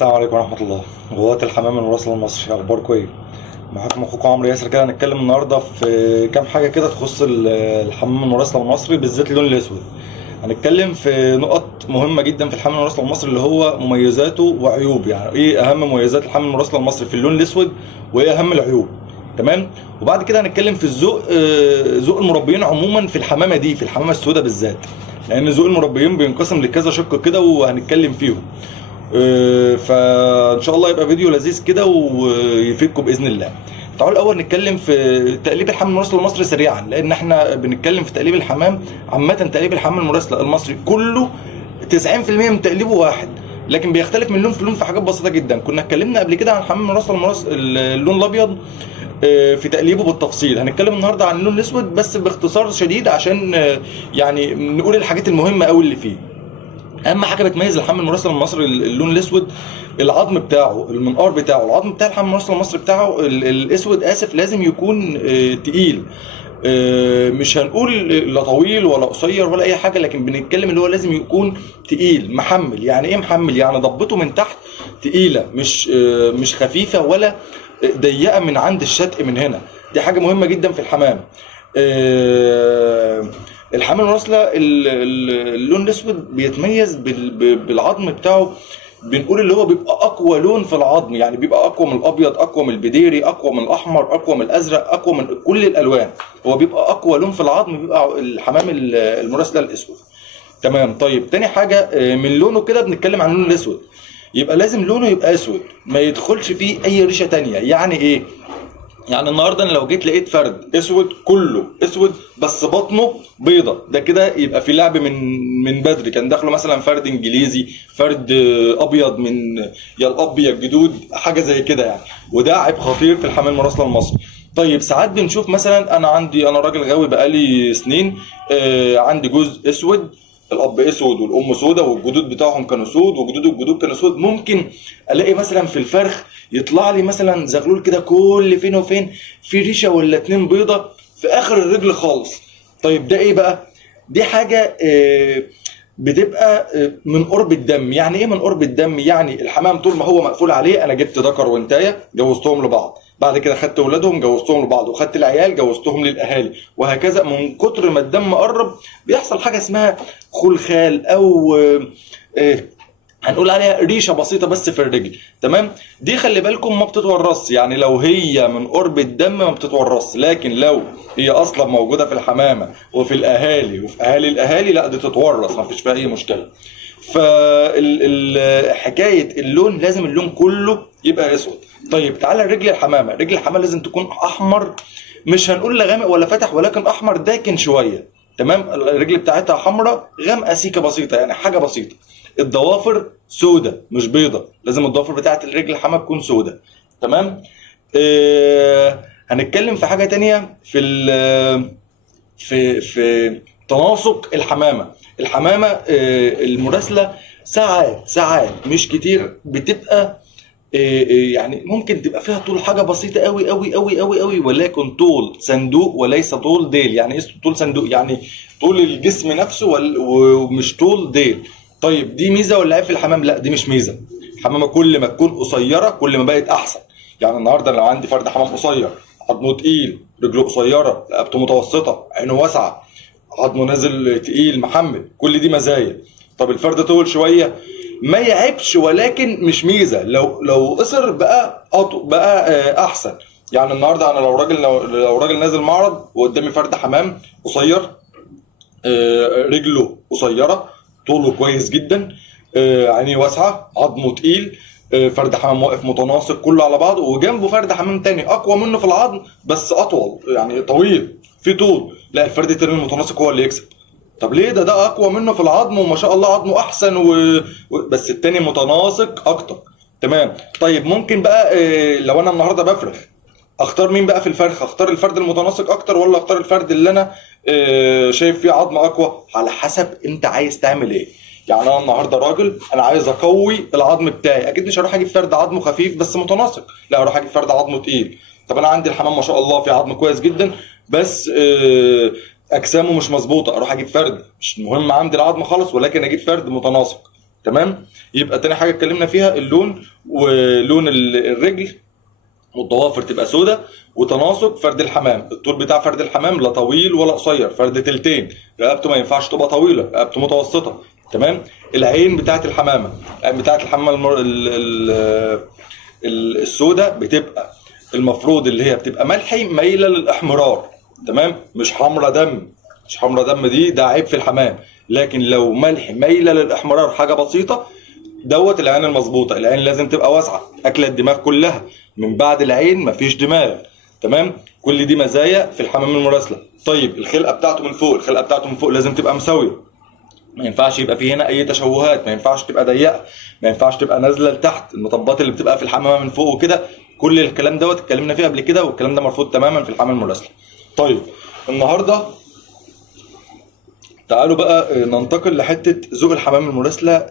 السلام عليكم ورحمة الله. غواة الحمام المراسل المصري، أخباركم إيه؟ معاكم أخوكم عمرو ياسر. كده هنتكلم النهاردة في كام حاجة كده تخص الحمام المراسل المصري، بالذات اللون الأسود. هنتكلم في نقط مهمة جدا في الحمام المراسل المصري، اللي هو مميزاته وعيوب. يعني إيه أهم مميزات الحمام المراسل المصري في اللون الأسود، وإيه أهم العيوب. تمام. وبعد كده هنتكلم في الذوق، ذوق المربيين عموما في الحمامة دي، في الحمامة السوداء بالذات، لأن ذوق المربيين بينقسم لكذا شق كده وهنتكلم فيهم. فان شاء الله يبقى فيديو لذيذ كده ويفيدكم باذن الله. تعالوا الاول نتكلم في تقليب الحمام المراسل المصري سريعا، لان احنا بنتكلم في تقليب الحمام عامه. تقليب الحمام المراسل المصري كله 90% من تقليبه واحد، لكن بيختلف من لون في لون في حاجات بسيطه جدا. كنا اتكلمنا قبل كده عن الحمام المراسل اللون الابيض في تقليبه بالتفصيل. هنتكلم النهارده عن اللون الاسود بس باختصار شديد، عشان يعني نقول الحاجات المهمه قوي اللي فيه. اهم حاجه بتميز الحمام المراسل المصري اللون الاسود، العظم بتاعه، المنقار بتاعه. العظم بتاع الحمام المراسل المصري بتاعه الاسود، اسف، لازم يكون تقيل. مش هنقول لا طويل ولا قصير ولا اي حاجه، لكن بنتكلم اللي هو لازم يكون تقيل محمل. يعني ايه محمل؟ يعني ضبطه من تحت تقيله، مش خفيفه ولا ضيقه من عند الشتق من هنا. دي حاجه مهمه جدا في الحمام. الحمام المراسلة اللون الاسود بيتميز بالعظم بتاعه. بنقول اللي هو بيبقى اقوى لون في العظم، يعني بيبقى اقوى من الابيض، اقوى من البديري، اقوى من الاحمر، اقوى من الازرق، اقوى من كل الالوان. هو بيبقى اقوى لون في العظم، بيبقى الحمام المراسلة الاسود. تمام. طيب تاني حاجة من لونه كده بنتكلم عن اللون الاسود. يبقى لازم لونه يبقى اسود، ما يدخلش فيه اي ريشة تانية. يعني ايه؟ يعني النهارده انا لو جيت لقيت فرد اسود، كله اسود بس بطنه بيضه، ده كده يبقى في لعب من بدري. كان داخله مثلا فرد انجليزي، فرد ابيض من يا الاب يا الجدود، حاجه زي كده يعني. وده عيب خطير في الحمام المراسله المصري. طيب ساعات بنشوف مثلا، انا راجل غاوي بقالي سنين، عندي جوز اسود، الاب اسود والام سودا والجدود بتاعهم كانوا سود وجدود الجدود كانوا سود. ممكن الاقي مثلا في الفرخ يطلع لي مثلا زغلول كده كل فين وفين، في ريشه ولا اتنين بيضه في اخر الرجل خالص. طيب ده ايه بقى؟ دي حاجه بتبقى من قرب الدم. يعني ايه من قرب الدم؟ يعني الحمام طول ما هو مقفول عليه، انا جبت ذكر وانتايه جوزتهم لبعض، بعد كده خدت اولادهم جوزتهم لبعض، وخدت العيال جوزتهم للاهالي، وهكذا. من كتر ما الدم قرب بيحصل حاجه اسمها خلخال، او هنقول عليها ريشه بسيطه بس في الرجل. تمام. دي خلي بالكم ما بتتورث، يعني لو هي من قرب الدم ما بتتورث، لكن لو هي اصلا موجوده في الحمامه وفي الاهالي وفي اهالي الاهالي، لا دي تتورث، ما فيش فيها اي مشكله. فحكايه اللون، لازم اللون كله يبقى اسود. طيب تعالى رجل الحمامه. رجل الحمامه لازم تكون احمر، مش هنقول لا غامق ولا فاتح، ولكن احمر داكن شويه. تمام. الرجل بتاعتها حمراء غامقه سيكه بسيطه، يعني حاجه بسيطه. الضوافر سودة مش بيضة، لازم الضوافر بتاعت الرجل الحمامة تكون سودة. تمام. هنتكلم في حاجة تانية في تناسق الحمامة. المراسلة ساعات مش كتير بتبقى يعني ممكن تبقى فيها طول حاجة بسيطة قوي قوي قوي قوي قوي، ولكن طول صندوق وليس طول ديل. يعني ايه طول صندوق؟ يعني طول الجسم نفسه ومش طول ديل. طيب دي ميزه ولا عيب في الحمام؟ لا دي مش ميزه. الحمامه كل ما تكون قصيره كل ما بقت احسن. يعني النهارده لو عندي فرد حمام قصير، عظمه تقيل، رجله قصيره، رقبته متوسطه، عينه واسعه، عظمه نازل تقيل محمل، كل دي مزايا. طب الفرد طول شويه ما يعيبش، ولكن مش ميزه. لو قصر بقى احسن. يعني النهارده انا لو راجل نازل معرض وقدامي فرد حمام قصير، رجله قصيره، طوله كويس جدا، عينيه واسعه، عظمه تقيل، فرد حمام واقف متناسق كله على بعضه، وجنبه فرد حمام تاني اقوى منه في العظم بس اطول، يعني طويل في طول، لا الفرد التاني المتناسق هو اللي يكسب. طب ليه؟ ده اقوى منه في العظم وما شاء الله عظمه احسن بس التاني متناسق اكتر. تمام. طيب ممكن بقى لو انا النهارده بفرخ، اختار مين بقى في الفرخ؟ اختار الفرد المتناسق اكتر ولا اختار الفرد اللي انا شايف فيه عظم اقوى؟ على حسب انت عايز تعمل ايه. يعني انا النهارده راجل انا عايز اقوي العظم بتاعي، اكيد مش هروح اجيب فرد عظمه خفيف بس متناسق، لا هروح اجيب فرد عظمه تقيل. طب انا عندي الحمام ما شاء الله في عظم كويس جدا بس اجسامه مش مظبوطه، اروح اجيب فرد مش مهم عندي العظم خالص ولكن اجيب فرد متناسق. تمام. يبقى تاني حاجه اتكلمنا فيها اللون، ولون الرجل، والضوافر تبقى سودة، وتناسق فرد الحمام. الطول بتاع فرد الحمام لا طويل ولا قصير، فرد تلتين، رقبته ما ينفعش تبقى طويله، رقبته متوسطه. تمام. العين بتاعت الحمامه، العين بتاعت الحمامه السوداء بتبقى المفروض اللي هي بتبقى ملحي مايله للاحمرار. تمام. مش حمرا دم، مش حمرا دم، ده عيب في الحمام. لكن لو ملح مايله للاحمرار حاجه بسيطه، دوت العين المظبوطه. العين لازم تبقى واسعه، اكله الدماغ كلها، من بعد العين مفيش دماغ. تمام. كل دي مزايا في الحمام المراسله. طيب الخلقه بتاعته من فوق، الخلقه بتاعته من فوق لازم تبقى مساويه، ما ينفعش يبقى في هنا اي تشوهات، ما ينفعش تبقى ضيقه، ما ينفعش تبقى نازله لتحت، المطبات اللي بتبقى في الحمامه من فوق وكده، كل الكلام دوت اتكلمنا فيه قبل كده، والكلام ده مرفوض تماما في الحمام المراسله. طيب النهارده تعالوا بقى ننتقل لحته ذوق الحمام المراسله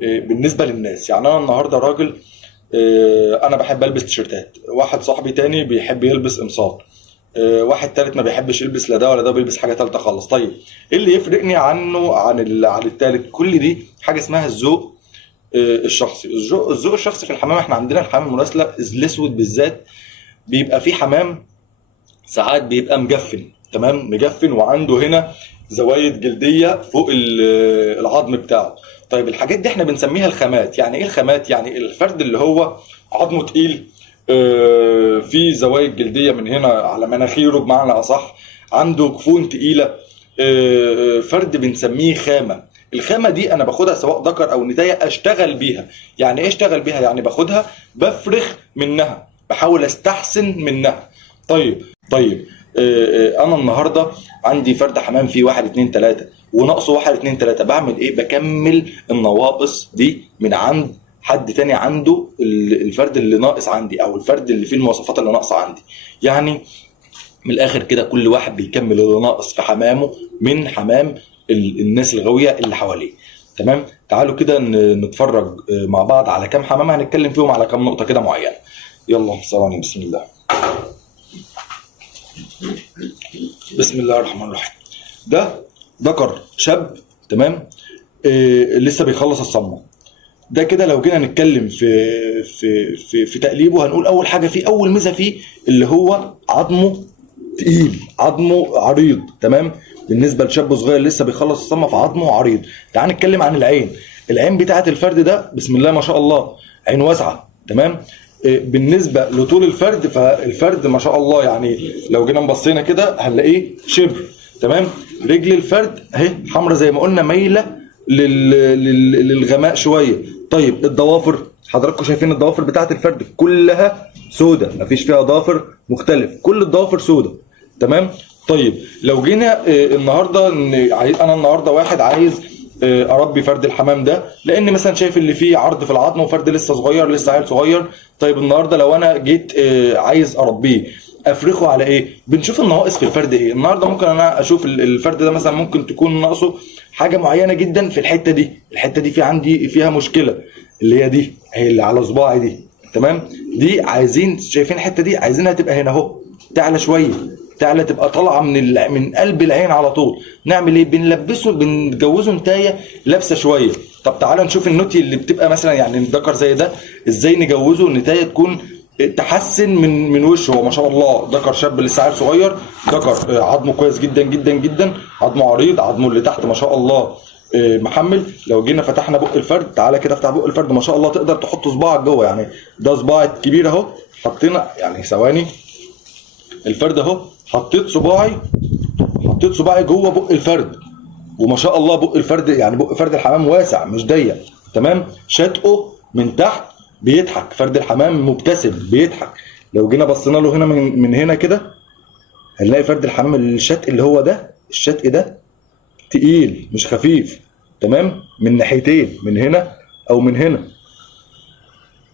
بالنسبه للناس. يعني انا النهارده راجل، انا بحب البس تيشيرتات، واحد صاحبي تاني بيحب يلبس قمصان، واحد تالت ما بيحبش يلبس لا ده ولا ده، بيلبس حاجه تالته خالص. طيب ايه اللي يفرقني عنه عن التالت؟ كل دي حاجه اسمها الذوق الشخصي. الذوق الشخصي في الحمام، احنا عندنا الحمام المراسله الاسود بالذات بيبقى فيه حمام ساعات بيبقى مجفن. تمام. مجفن وعنده هنا زوايد جلديه فوق العظم بتاعه. طيب الحاجات دي احنا بنسميها الخامات. يعني ايه الخامات؟ يعني الفرد اللي هو عظمه تقيل، في زوايد جلديه من هنا على مناخيره بمعنى اصح، عنده جفون تقيله، فرد بنسميه خامه. الخامه دي انا باخدها سواء ذكر او نتايه اشتغل بيها. يعني ايه اشتغل بيها؟ يعني باخدها بفرخ منها، بحاول استحسن منها. طيب انا النهارده عندي فرد حمام فيه 1 2 3 وناقصه 1 2 3، بعمل ايه؟ بكمل النواقص دي من عند حد تاني عنده الفرد اللي ناقص عندي، او الفرد اللي فيه المواصفات اللي ناقصه عندي. يعني من الاخر كده كل واحد بيكمل اللي ناقص في حمامه من حمام الناس الغاويه اللي حواليه. تمام. تعالوا كده نتفرج مع بعض على كام حمامه هنتكلم فيهم على كام نقطه كده معينه. يلا ثواني. بسم الله. بسم الله الرحمن الرحيم. ده ذكر شاب. تمام. لسه بيخلص الصمه. ده كده لو جينا نتكلم في تقليبه، هنقول اول حاجه فيه، اول ميزه فيه اللي هو عظمه تقيل، عظمه عريض. تمام. بالنسبه لشاب صغير لسه بيخلص الصمه فعظمه عريض. تعال نتكلم عن العين. العين بتاعه الفرد ده بسم الله ما شاء الله عين واسعه. تمام. بالنسبه لطول الفرد، فالفرد ما شاء الله يعني لو جينا بصينا كده هنلاقيه شبر. تمام. رجل الفرد اهي حمرا زي ما قلنا، مايله للغماء شويه. طيب الضوافر، حضراتكم شايفين الضوافر بتاعه الفرد كلها سودة، مفيش فيها ضافر مختلف، كل الضوافر سودة. تمام. طيب لو جينا النهارده، انا النهارده واحد عايز اربي فرد الحمام ده، لان مثلا شايف اللي فيه عرض في العظم وفرد لسه صغير، لسه عيل صغير. طيب النهارده لو انا جيت عايز اربيه، افرخه على ايه؟ بنشوف النواقص في الفرد ايه. النهارده ممكن انا اشوف الفرد ده مثلا ممكن تكون ناقصه حاجه معينه جدا في الحته دي، الحته دي في عندي فيها مشكله، اللي هي دي اهي اللي على صباعي دي. تمام. دي عايزين، شايفين الحته دي عايزينها تبقى هنا اهو، تعلى شويه، تعلى تبقى طالعه من قلب العين على طول. نعمل ايه؟ بنلبسه، بنجوزه نتايه لابسه شويه. طب تعالى نشوف النوتي اللي بتبقى مثلا يعني ذكر زي ده ازاي نجوزه النتايه تكون تحسن من وشه. هو ما شاء الله ذكر شاب لسه عيل صغير، ذكر عظمه كويس جدا جدا جدا، عظمه عريض، عظمه اللي تحت ما شاء الله محمل. لو جينا فتحنا بق الفرد، تعالى كده افتح بق الفرد ما شاء الله، تقدر تحط صباعك جوه. يعني ده صباع كبير اهو، حطينا يعني ثواني الفرد اهو، حطيت صباعي جوه بق الفرد، وما شاء الله بق الفرد يعني بق فرد الحمام واسع مش ضيق. تمام. شاتقه من تحت بيضحك، فرد الحمام مبتسم بيضحك. لو جينا بصينا له هنا من هنا كده، هنلاقي فرد الحمام الشتق اللي هو ده، الشتق ده تقيل مش خفيف. تمام. من ناحيتين، من هنا او من هنا.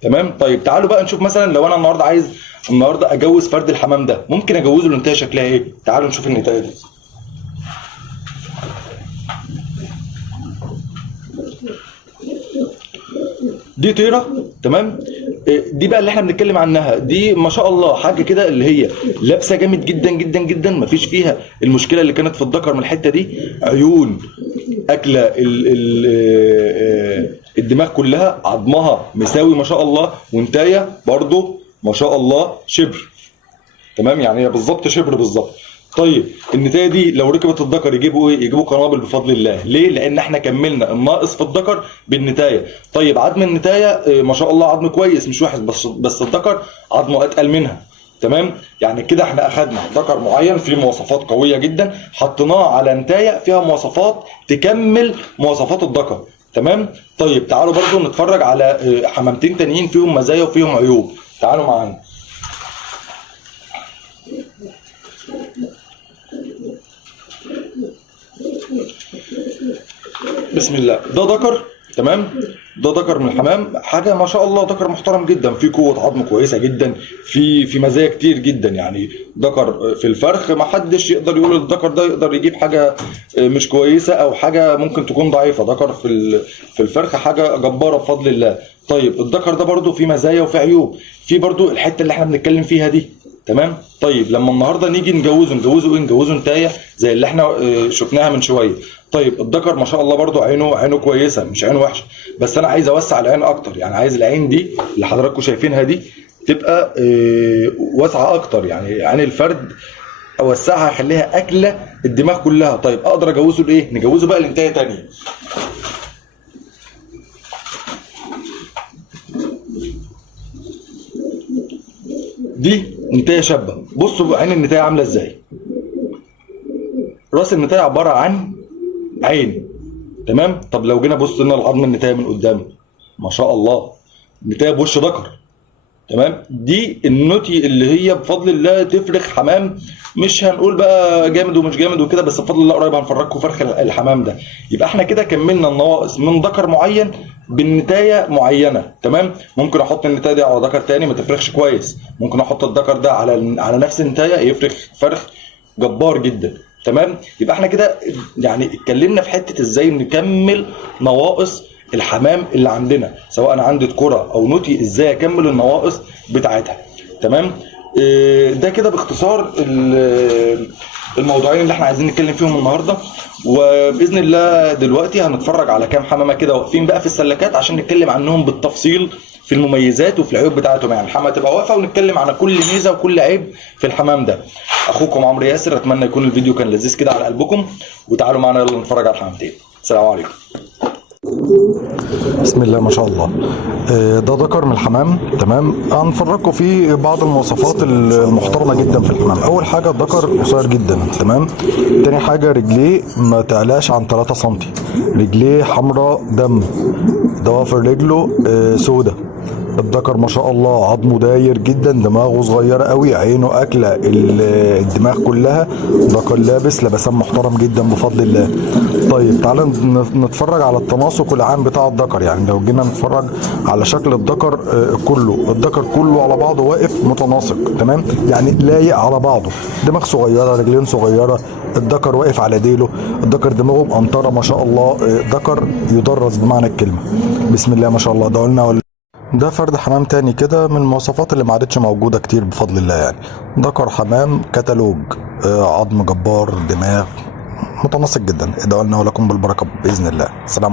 تمام. طيب تعالوا بقى نشوف مثلا لو انا النهارده عايز اجوز فرد الحمام ده، ممكن اجوزه النتايه شكلها ايه؟ تعالوا نشوف النتايه دي. دي طيره. تمام. دي بقى اللي احنا بنتكلم عنها، دي ما شاء الله حاجه كده اللي هي لابسه جامد جدا جدا جدا، مفيش فيها المشكله اللي كانت في الذكر من الحته دي. عيون اكله الدماغ كلها، عظمها مساوي ما شاء الله، وانتايه برضو ما شاء الله شبر، تمام، يعني هي بالظبط شبر بالظبط. طيب النتايه دي لو ركبت الذكر يجيبوا ايه؟ يجيبوا قنابل بفضل الله. ليه؟ لان احنا كملنا الناقص في الذكر بالنتايه. طيب عظم النتايه ما شاء الله عظم كويس مش وحش، بس الذكر عظمه اتقل منها، تمام. يعني كده احنا اخدنا ذكر معين فيه مواصفات قويه جدا، حطيناه على نتايه فيها مواصفات تكمل مواصفات الذكر، تمام. طيب تعالوا برضو نتفرج على حمامتين تانيين فيهم مزايا وفيهم عيوب. تعالوا معانا. بسم الله. ده ذكر، تمام، ده ذكر من الحمام، حاجه ما شاء الله ذكر محترم جدا، في قوه عظم كويسه جدا، في مزايا كتير جدا. يعني ذكر في الفرخ ما حدش يقدر يقول الذكر ده يقدر يجيب حاجه مش كويسه او حاجه ممكن تكون ضعيفه. ذكر في الفرخ حاجه جباره بفضل الله. طيب الذكر ده برضو في مزايا وفي عيوب، في برضو الحته اللي احنا بنتكلم فيها دي، تمام. طيب لما النهارده نيجي نجوزه ايه؟ نجوزه نتايه زي اللي احنا شفناها من شويه. طيب الذكر ما شاء الله برضو عينه كويسه، مش عينه وحشه، بس انا عايز اوسع العين اكتر. يعني عايز العين دي اللي حضراتكم شايفينها دي تبقى واسعه اكتر، يعني عين الفرد اوسعها اخليها اكله الدماغ كلها. طيب اقدر اجوزه لايه؟ نجوزه بقى لنتايه ثانيه. دي نتايه شابه، بصوا عين النتايه عامله ازاي. راس النتايه عباره عن عين، تمام. طب لو جينا بص لنا العظم النتايه من قدام ما شاء الله نتايه بوش ذكر، تمام. دي النوتي اللي هي بفضل الله تفرخ حمام، مش هنقول بقى جامد ومش جامد وكده، بس بفضل الله قريب هنفرجكم فرخ الحمام ده. يبقى احنا كده كملنا النواقص من ذكر معين بالنتايه معينه، تمام. ممكن احط النتايه دي على ذكر تاني ما تفرخش كويس، ممكن احط الذكر ده على نفس النتايه يفرخ فرخ جبار جدا، تمام. يبقى احنا كده يعني اتكلمنا في حته ازاي نكمل نواقص الحمام اللي عندنا، سواء انا عندي ذكوره او نوتي، ازاي اكمل النواقص بتاعتها، تمام. ده كده باختصار الموضوعين اللي احنا عايزين نتكلم فيهم النهارده. وباذن الله دلوقتي هنتفرج على كام حمامه كده واقفين بقى في السلكات عشان نتكلم عنهم بالتفصيل في المميزات وفي العيوب بتاعتهم. يعني الحمامه تبقى واقفه ونتكلم عن كل ميزه وكل عيب في الحمام ده. اخوكم عمرو ياسر، اتمنى يكون الفيديو كان لذيذ كده على قلبكم، وتعالوا معانا يلا نتفرج على الحمامتين. السلام عليكم. بسم الله ما شاء الله. ده ذكر من الحمام، تمام. هنفرجكم في بعض المواصفات المحترمه جدا في الحمام. اول حاجه الذكر قصير جدا، تمام. تاني حاجه رجليه ما تعلاش عن 3 سم، رجليه حمراء دم، ضوافر رجله سودة. الذكر ما شاء الله عظمه داير جدا، دماغه صغيره قوي، عينه اكله الدماغ كلها. ذكر لابس لبسان محترم جدا بفضل الله. طيب تعالى نتفرج على التناسق العام بتاع الذكر. يعني لو جينا نتفرج على شكل الذكر كله، الذكر كله على بعضه واقف متناسق، تمام، يعني لايق على بعضه. دماغ صغيره، رجلين صغيره، الذكر واقف على ديله، الذكر دماغه مقنطره ما شاء الله، ذكر يدرس بمعنى الكلمه. بسم الله ما شاء الله. ده قلنا ده فرد حمام تاني كده من المواصفات اللي ما عادتش موجوده كتير بفضل الله. يعني ذكر حمام كتالوج، عظم جبار، دماغ متناسق جدا. ادعوا لنا ولكم بالبركه باذن الله. السلام عليكم.